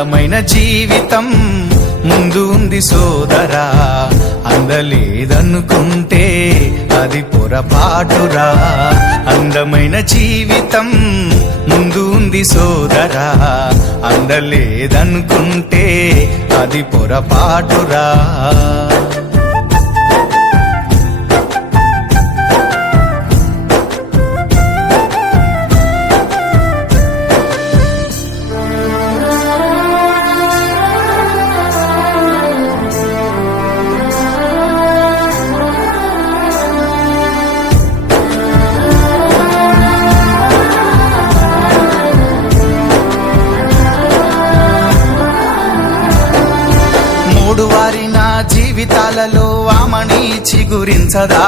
అందమైన జీవితం ముందు ఉంది సోదరా, అందలేదనుకుంటే అది పొరపాటురా. అందమైన జీవితం ముందు ఉంది సోదరా, అందలేదనుకుంటే అది పొరపాటురా. వారిన జీవితాలలో ఆమని చిగురించదా,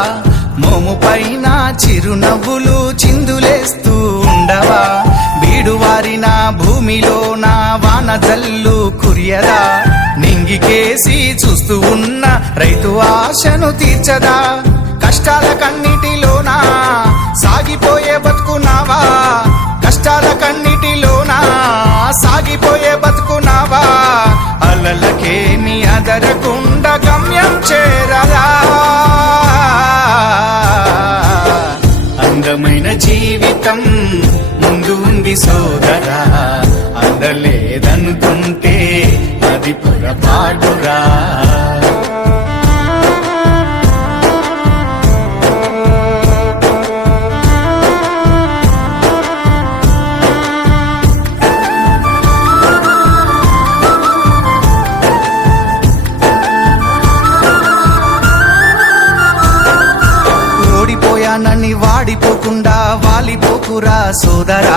మోము పైన చిరునవ్వులు చిందులేస్తూ ఉండవా. బీడువారిన భూమిలో నా వాన జల్లు కురియదా, నింగికేసి చూస్తూ ఉన్న రైతు ఆశను తీర్చదా. కష్టాల కన్నిటిలోనా సాగిపోయే బతుకున్నావా, కష్టాల కన్నిటిలోనా సాగిపోయే బతుకున్నావా. అలలకేమి అదరకుండా గమ్యం చేరదా. అందమైన జీవితం ముందు ఉంది సోదరా, అందలేదనుకుంటే అది పొరపాటురా. ఓడిపోయానని వాడిపోకుండా వాలిపోకురా సోదరా.